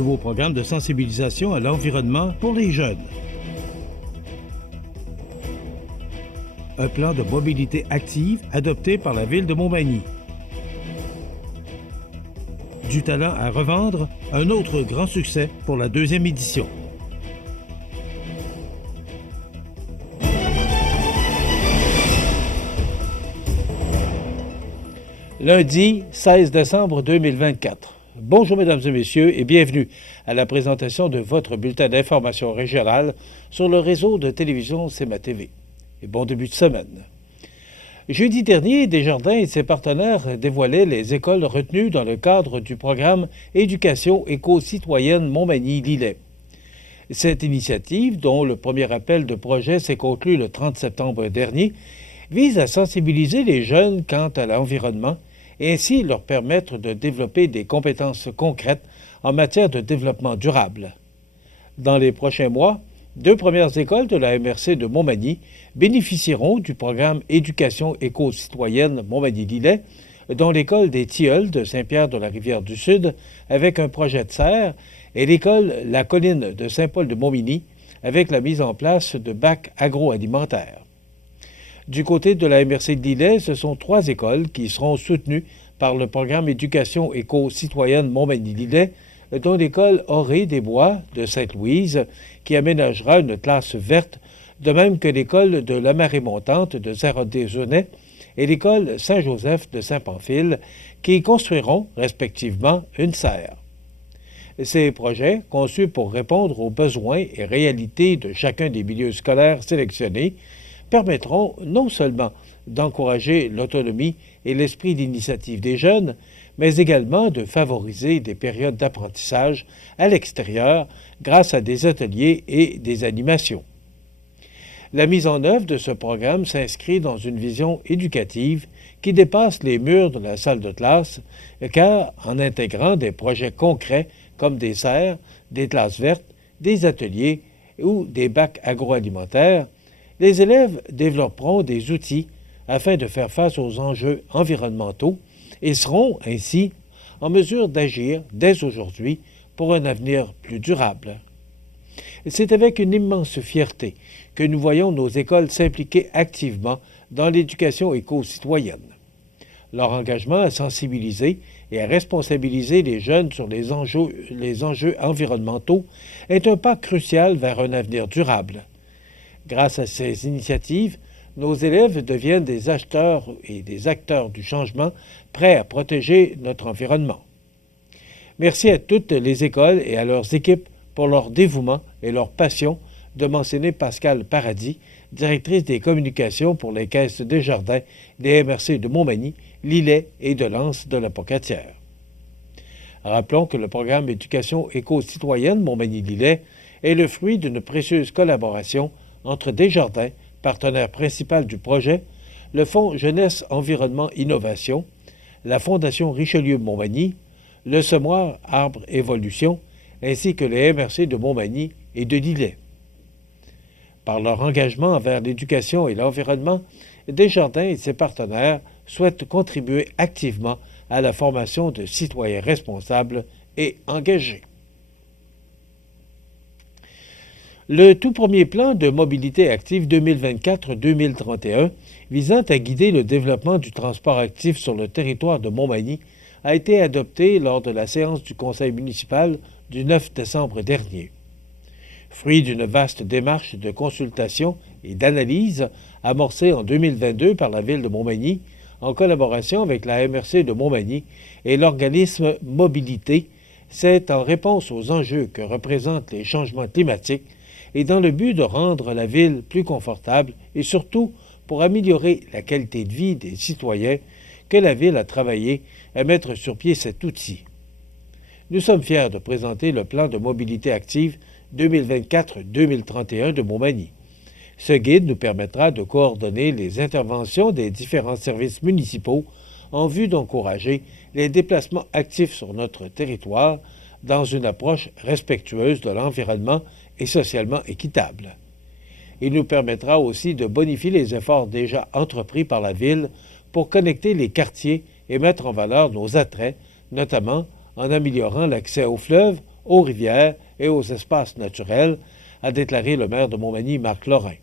nouveau programme de sensibilisation à l'environnement pour les jeunes. Un plan de mobilité active adopté par la ville de Montmagny. Du talent à revendre, un autre grand succès pour la deuxième édition. Lundi 16 décembre 2024. Bonjour mesdames et messieurs et bienvenue à la présentation de votre bulletin d'information régionale sur le réseau de télévision CMA-TV. Et bon début de semaine. Jeudi dernier, Desjardins et ses partenaires dévoilaient les écoles retenues dans le cadre du programme Éducation éco-citoyenne Montmagny-Lillet. Cette initiative, dont le premier appel de projet s'est conclu le 30 septembre dernier, vise à sensibiliser les jeunes quant à l'environnement et ainsi leur permettre de développer des compétences concrètes en matière de développement durable. Dans les prochains mois, 2 premières écoles de la MRC de Montmagny bénéficieront du programme Éducation éco-citoyenne Montmagny-Lillet, dont l'école des Tilleuls de Saint-Pierre-de-la-Rivière-du-Sud avec un projet de serre et l'école La Colline de Saint-Paul-de-Montmagny avec la mise en place de bacs agroalimentaires. Du côté de la MRC de Lillet, ce sont 3 écoles qui seront soutenues par le programme Éducation éco-citoyenne Montmagny-Lillet, dont l'école Orée des Bois de Sainte-Louise, qui aménagera une classe verte, de même que l'école de la Marée montante de Saint-Rod-des-Aunais et l'école Saint-Joseph de Saint-Pamphile, qui construiront respectivement une serre. Ces projets, conçus pour répondre aux besoins et réalités de chacun des milieux scolaires sélectionnés, permettront non seulement d'encourager l'autonomie et l'esprit d'initiative des jeunes, mais également de favoriser des périodes d'apprentissage à l'extérieur grâce à des ateliers et des animations. La mise en œuvre de ce programme s'inscrit dans une vision éducative qui dépasse les murs de la salle de classe, car en intégrant des projets concrets comme des serres, des classes vertes, des ateliers ou des bacs agroalimentaires, les élèves développeront des outils afin de faire face aux enjeux environnementaux et seront ainsi en mesure d'agir dès aujourd'hui pour un avenir plus durable. C'est avec une immense fierté que nous voyons nos écoles s'impliquer activement dans l'éducation éco-citoyenne. Leur engagement à sensibiliser et à responsabiliser les jeunes sur les enjeux environnementaux est un pas crucial vers un avenir durable. Grâce à ces initiatives, nos élèves deviennent des acheteurs et des acteurs du changement prêts à protéger notre environnement. Merci à toutes les écoles et à leurs équipes pour leur dévouement et leur passion, de mentionner Pascale Paradis, directrice des communications pour les caisses Desjardins, des MRC de Montmagny, Lillet et de l'Anse de la Pocatière. Rappelons que le programme Éducation éco-citoyenne Montmagny-Lillet est le fruit d'une précieuse collaboration entre Desjardins, partenaire principal du projet, le Fonds Jeunesse Environnement Innovation, la Fondation Richelieu-Montmagny, le Semoir Arbre Évolution, ainsi que les MRC de Montmagny et de Lillet. Par leur engagement envers l'éducation et l'environnement, Desjardins et ses partenaires souhaitent contribuer activement à la formation de citoyens responsables et engagés. Le tout premier plan de mobilité active 2024-2031 visant à guider le développement du transport actif sur le territoire de Montmagny a été adopté lors de la séance du conseil municipal du 9 décembre dernier. Fruit d'une vaste démarche de consultation et d'analyse amorcée en 2022 par la ville de Montmagny, en collaboration avec la MRC de Montmagny et l'organisme Mobilité, c'est en réponse aux enjeux que représentent les changements climatiques et dans le but de rendre la ville plus confortable et surtout pour améliorer la qualité de vie des citoyens que la ville a travaillé à mettre sur pied cet outil. Nous sommes fiers de présenter le plan de mobilité active 2024-2031 de Montmagny. Ce guide nous permettra de coordonner les interventions des différents services municipaux en vue d'encourager les déplacements actifs sur notre territoire dans une approche respectueuse de l'environnement et socialement équitable. Il nous permettra aussi de bonifier les efforts déjà entrepris par la Ville pour connecter les quartiers et mettre en valeur nos attraits, notamment en améliorant l'accès aux fleuves, aux rivières et aux espaces naturels, a déclaré le maire de Montmagny, Marc Lorrain.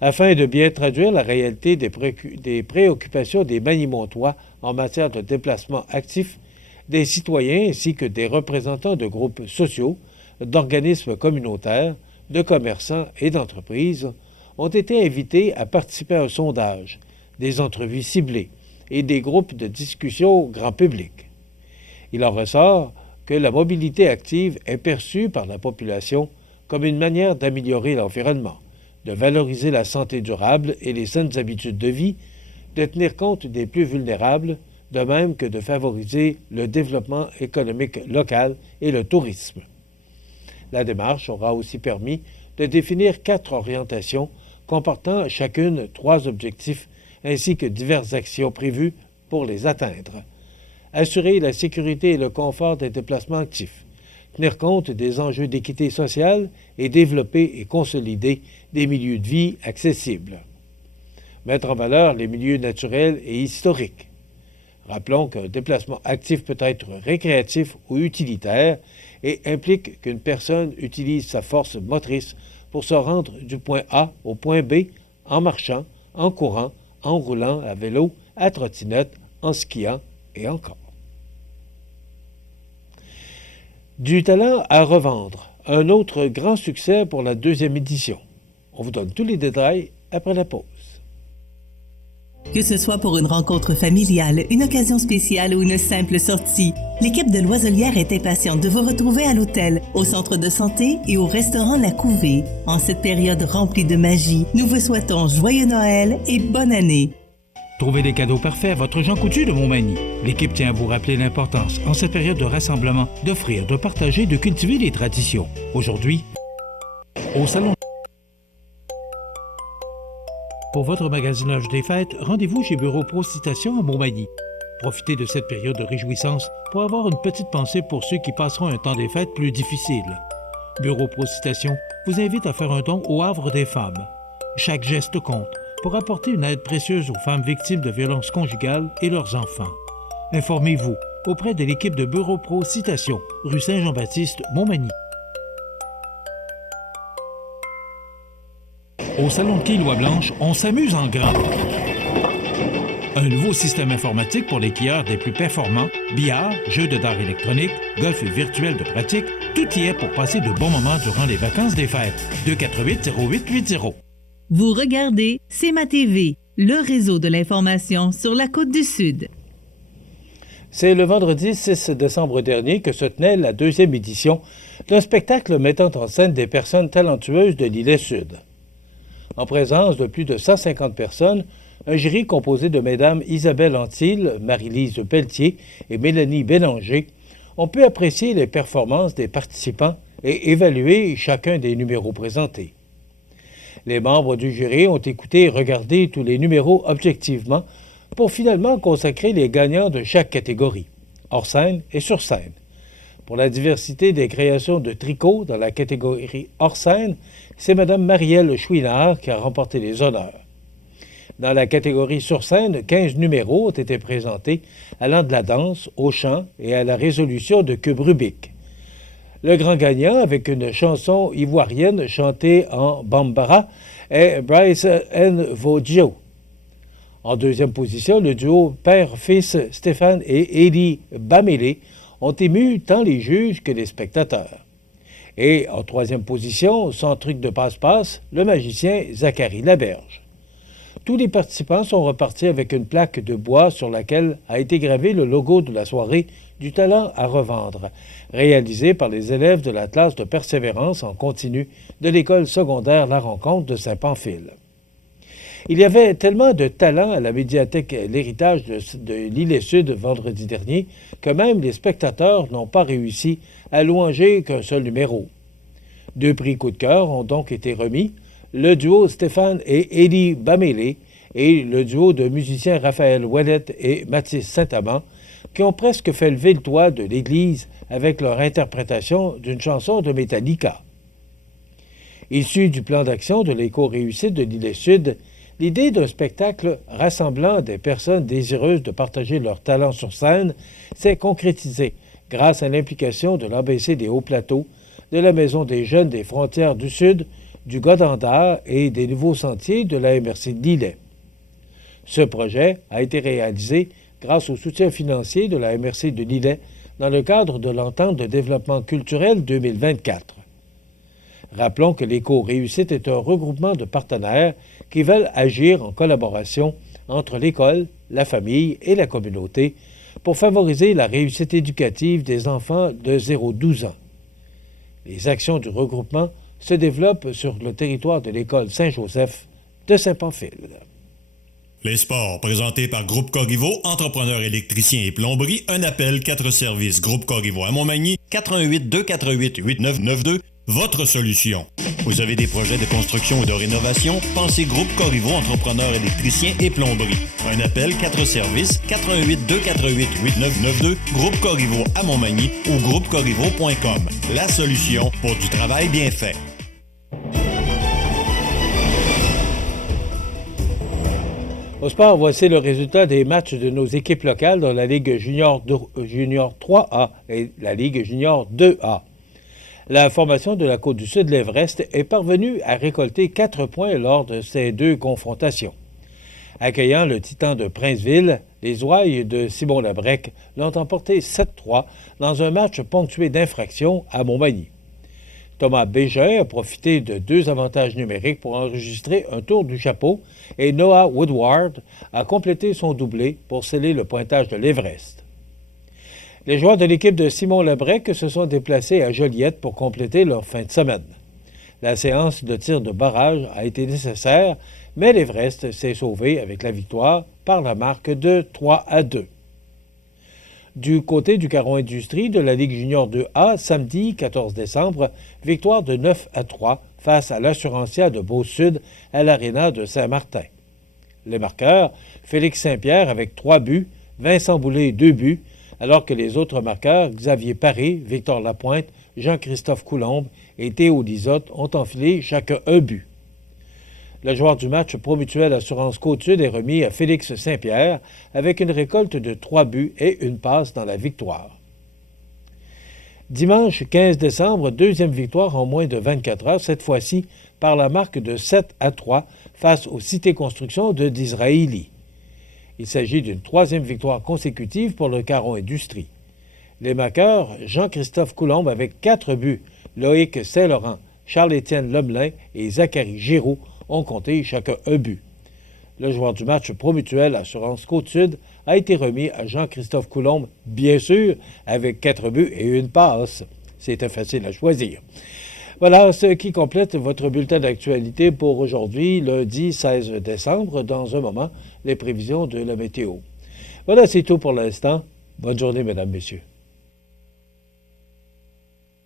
Afin de bien traduire la réalité des préoccupations des Magny-Montois en matière de déplacement actif, des citoyens ainsi que des représentants de groupes sociaux, d'organismes communautaires, de commerçants et d'entreprises ont été invités à participer à un sondage, des entrevues ciblées et des groupes de discussion grand public. Il en ressort que la mobilité active est perçue par la population comme une manière d'améliorer l'environnement, de valoriser la santé durable et les saines habitudes de vie, de tenir compte des plus vulnérables, de même que de favoriser le développement économique local et le tourisme. La démarche aura aussi permis de définir 4 orientations comportant chacune 3 objectifs ainsi que diverses actions prévues pour les atteindre. Assurer la sécurité et le confort des déplacements actifs, tenir compte des enjeux d'équité sociale et développer et consolider des milieux de vie accessibles. Mettre en valeur les milieux naturels et historiques. Rappelons qu'un déplacement actif peut être récréatif ou utilitaire et implique qu'une personne utilise sa force motrice pour se rendre du point A au point B en marchant, en courant, en roulant à vélo, à trottinette, en skiant et encore. Du talent à revendre, un autre grand succès pour la 2e édition. On vous donne tous les détails après la pause. Que ce soit pour une rencontre familiale, une occasion spéciale ou une simple sortie, l'équipe de Loiselière est impatiente de vous retrouver à l'hôtel, au centre de santé et au restaurant La Couvée. En cette période remplie de magie, nous vous souhaitons joyeux Noël et bonne année. Trouvez les cadeaux parfaits à votre Jean Coutu de Montmagny. L'équipe tient à vous rappeler l'importance, en cette période de rassemblement, d'offrir, de partager, de cultiver les traditions. Aujourd'hui, au Salon. Pour votre magasinage des fêtes, rendez-vous chez Bureau Pro Citation à Montmagny. Profitez de cette période de réjouissance pour avoir une petite pensée pour ceux qui passeront un temps des fêtes plus difficile. Bureau Pro Citation vous invite à faire un don au Havre des femmes. Chaque geste compte pour apporter une aide précieuse aux femmes victimes de violences conjugales et leurs enfants. Informez-vous auprès de l'équipe de Bureau Pro Citation, rue Saint-Jean-Baptiste, Montmagny. Au Salon de quai Loi-Blanche, on s'amuse en grand. Un nouveau système informatique pour les skieurs des plus performants, billard, jeux de dards électroniques, golf virtuel de pratique, tout y est pour passer de bons moments durant les vacances des fêtes. 248-0880. Vous regardez CMA TV, le réseau de l'information sur la Côte-du-Sud. C'est le vendredi 6 décembre dernier que se tenait la 2e édition d'un spectacle mettant en scène des personnes talentueuses de l'Îlet-Sud. En présence de plus de 150 personnes, un jury composé de mesdames Isabelle Antil, Marie-Lise Pelletier et Mélanie Bélanger ont pu apprécier les performances des participants et évaluer chacun des numéros présentés. Les membres du jury ont écouté et regardé tous les numéros objectivement pour finalement consacrer les gagnants de chaque catégorie, hors scène et sur scène. Pour la diversité des créations de tricot dans la catégorie hors scène, c'est Mme Marielle Chouinard qui a remporté les honneurs. Dans la catégorie sur scène, 15 numéros ont été présentés allant de la danse au chant et à la résolution de cubes Rubik. Le grand gagnant, avec une chanson ivoirienne chantée en bambara, est Bryce Nvodio. En 2e position, le duo père-fils Stéphane et Elie Bamélé ont ému tant les juges que les spectateurs. Et en 3e position, sans truc de passe-passe, le magicien Zachary Laberge. Tous les participants sont repartis avec une plaque de bois sur laquelle a été gravé le logo de la soirée du talent à revendre, réalisé par les élèves de la classe de persévérance en continu de l'école secondaire La Rencontre de Saint-Pamphile. Il y avait tellement de talent à la médiathèque L'Héritage de l'Îlet-Sud vendredi dernier que même les spectateurs n'ont pas réussi à louanger qu'un seul numéro. 2 prix coup de cœur ont donc été remis, le duo Stéphane et Elie Bamélé et le duo de musiciens Raphaël Ouellette et Mathis Saint-Amand qui ont presque fait lever le toit de l'église avec leur interprétation d'une chanson de Metallica. Issue du plan d'action de l'éco-réussite de l'Îlet-Sud, l'idée d'un spectacle rassemblant des personnes désireuses de partager leur talent sur scène s'est concrétisée grâce à l'implication de l'ABC des Hauts-Plateaux, de la Maison des jeunes des Frontières du Sud, du Godendard et des Nouveaux Sentiers de la MRC de Lillet. Ce projet a été réalisé grâce au soutien financier de la MRC de Lillet dans le cadre de l'entente de développement culturel 2024. Rappelons que l'Éco-Réussite est un regroupement de partenaires qui veulent agir en collaboration entre l'école, la famille et la communauté pour favoriser la réussite éducative des enfants de 0-12 ans. Les actions du regroupement se développent sur le territoire de l'école Saint-Joseph de Saint-Pamphile. Les sports, présentés par Groupe Corriveau, entrepreneurs électriciens et plomberie, un appel 4 services Groupe Corriveau à Montmagny, 418 248 8992, votre solution. Vous avez des projets de construction ou de rénovation? Pensez Groupe Corriveau, entrepreneurs électriciens et plomberie. Un appel 4 services, 418 248 8992, Groupe Corriveau à Montmagny ou groupecorriveau.com. La solution pour du travail bien fait. Au sport, voici le résultat des matchs de nos équipes locales dans la Ligue junior 3A et la Ligue junior 2A. La formation de la Côte-du-Sud, l'Everest, est parvenue à récolter 4 points lors de ces 2 confrontations. Accueillant le Titan de Princeville, les Ouailles de Simon-Labrec l'ont emporté 7-3 dans un match ponctué d'infractions à Montmagny. Thomas Bégin a profité de 2 avantages numériques pour enregistrer un tour du chapeau et Noah Woodward a complété son doublé pour sceller le pointage de l'Everest. Les joueurs de l'équipe de Simon-Labrec se sont déplacés à Joliette pour compléter leur fin de semaine. La séance de tir de barrage a été nécessaire, mais l'Everest s'est sauvé avec la victoire par la marque de 3-2. Du côté du Caron Industrie de la Ligue junior 2A, samedi 14 décembre, victoire de 9-3 face à l'Assurancia de Beau-Sud à l'Aréna de Saint-Martin. Les marqueurs, Félix Saint-Pierre avec 3 buts, Vincent Boulay 2 buts, alors que les autres marqueurs, Xavier Paré, Victor Lapointe, Jean-Christophe Coulombe et Théo Lizotte ont enfilé chacun un but. Le joueur du match Promutuelle Assurance Côte-Sud est remis à Félix Saint-Pierre avec une récolte de 3 buts et une passe dans la victoire. Dimanche 15 décembre, 2e victoire en moins de 24 heures, cette fois-ci par la marque de 7-3 face aux Cités Construction de d'Israéli. Il s'agit d'une 3e victoire consécutive pour le Caron Industrie. Les marqueurs, Jean-Christophe Coulombe avec 4 buts, Loïc Saint-Laurent, Charles-Étienne Lemelin et Zachary Giroux ont compté chacun un but. Le joueur du match Promutuelle Assurance Côte-Sud a été remis à Jean-Christophe Coulombe, bien sûr, avec 4 buts et une passe. C'était facile à choisir. Voilà ce qui complète votre bulletin d'actualité pour aujourd'hui, lundi 16 décembre. Dans un moment, les prévisions de la météo. Voilà, c'est tout pour l'instant. Bonne journée, mesdames, messieurs.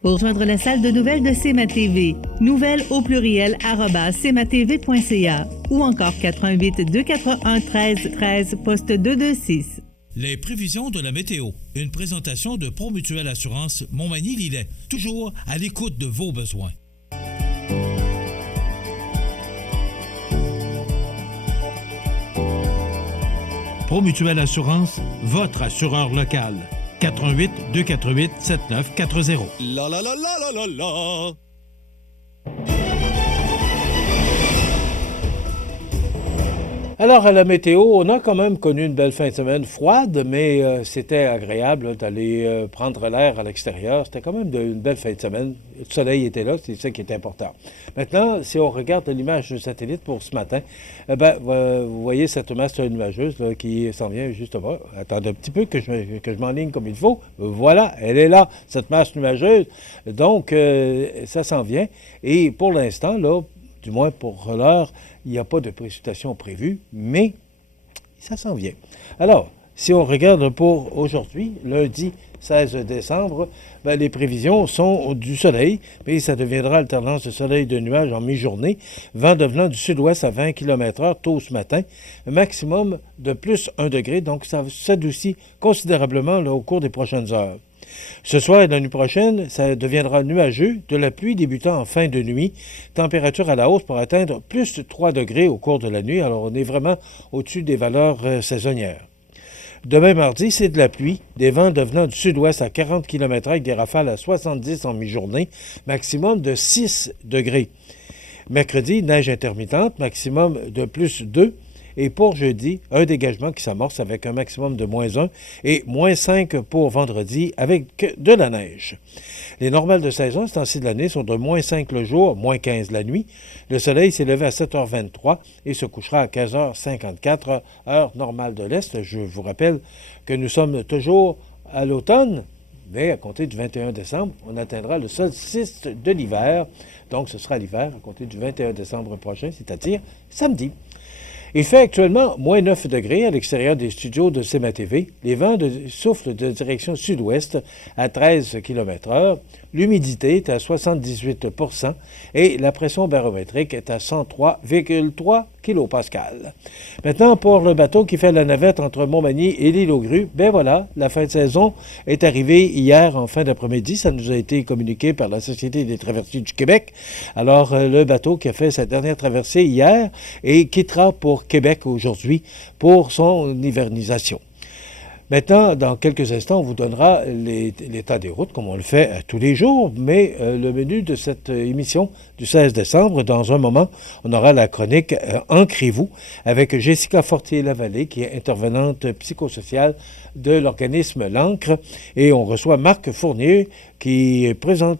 Pour rejoindre la salle de nouvelles de CMA-TV, nouvelles au pluriel @cmatv.ca ou encore 88 241 13 13 poste 226. Les prévisions de la météo. Une présentation de Promutuelle Assurance Montmagny-Lillet. Toujours à l'écoute de vos besoins. Promutuelle Assurance, votre assureur local. 88 248 7940. La la la la la la la. Alors, à la météo, on a quand même connu une belle fin de semaine froide, mais c'était agréable d'aller prendre l'air à l'extérieur. C'était quand même une belle fin de semaine. Le soleil était là, c'est ça qui est important. Maintenant, si on regarde l'image de satellite pour ce matin, vous voyez cette masse nuageuse là, qui s'en vient justement. Attendez un petit peu que je m'enligne comme il faut. Voilà, elle est là, cette masse nuageuse. Donc, ça s'en vient. Et pour l'instant, là, du moins pour l'heure, il n'y a pas de précipitation prévue, mais ça s'en vient. Alors, si on regarde pour aujourd'hui, lundi 16 décembre, les prévisions sont du soleil, mais ça deviendra alternance de soleil et de nuages en mi-journée. Vent devenant du sud-ouest à 20 km/h tôt ce matin, un maximum de plus 1 degré, donc ça s'adoucit considérablement là, au cours des prochaines heures. Ce soir et la nuit prochaine, ça deviendra nuageux, de la pluie débutant en fin de nuit. Température à la hausse pour atteindre plus 3 degrés au cours de la nuit. Alors, on est vraiment au-dessus des valeurs saisonnières. Demain mardi, c'est de la pluie, des vents devenant du sud-ouest à 40 km/h avec des rafales à 70 en mi-journée, maximum de 6 degrés. Mercredi, neige intermittente, maximum de plus 2. Et pour jeudi, un dégagement qui s'amorce avec un maximum de moins 1 et moins 5 pour vendredi avec de la neige. Les normales de saison, ce temps-ci de l'année, sont de moins 5 le jour, moins 15 la nuit. Le soleil s'est levé à 7h23 et se couchera à 15h54, heure normale de l'Est. Je vous rappelle que nous sommes toujours à l'automne, mais à compter du 21 décembre, on atteindra le solstice de l'hiver. Donc, ce sera l'hiver à compter du 21 décembre prochain, c'est-à-dire samedi. Il fait actuellement moins 9 degrés à l'extérieur des studios de CMA-TV. Les vents soufflent de direction sud-ouest à 13 km/h. L'humidité est à 78 % et la pression barométrique est à 103,3 kPa. Maintenant, pour le bateau qui fait la navette entre Montmagny et l'île aux Grues, ben voilà, la fin de saison est arrivée hier en fin d'après-midi. Ça nous a été communiqué par la Société des traversiers du Québec. Alors, le bateau qui a fait sa dernière traversée hier et quittera pour Québec aujourd'hui pour son hivernisation. Maintenant, dans quelques instants, on vous donnera l'état des routes, comme on le fait tous les jours, mais le menu de cette émission du 16 décembre, dans un moment, on aura la chronique Ancrez-vous avec Jessica Fortier-Lavallée, qui est intervenante psychosociale de l'organisme L'Ancre, et on reçoit Marc Fournier, qui est président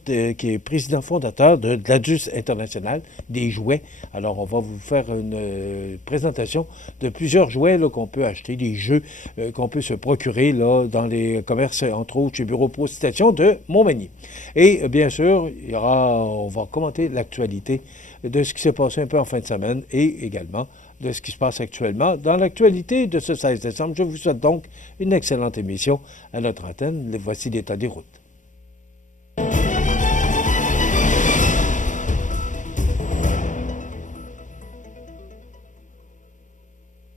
fondateur de l'ADUS International, des jouets. Alors, on va vous faire une présentation de plusieurs jouets là, qu'on peut acheter, des jeux qu'on peut se procurer là, dans les commerces, entre autres, chez Bureau Post Station de Montmagny. Et bien sûr, on va commenter l'actualité de ce qui s'est passé un peu en fin de semaine et également de ce qui se passe actuellement dans l'actualité de ce 16 décembre. Je vous souhaite donc une excellente émission à notre antenne. Voici l'état des routes.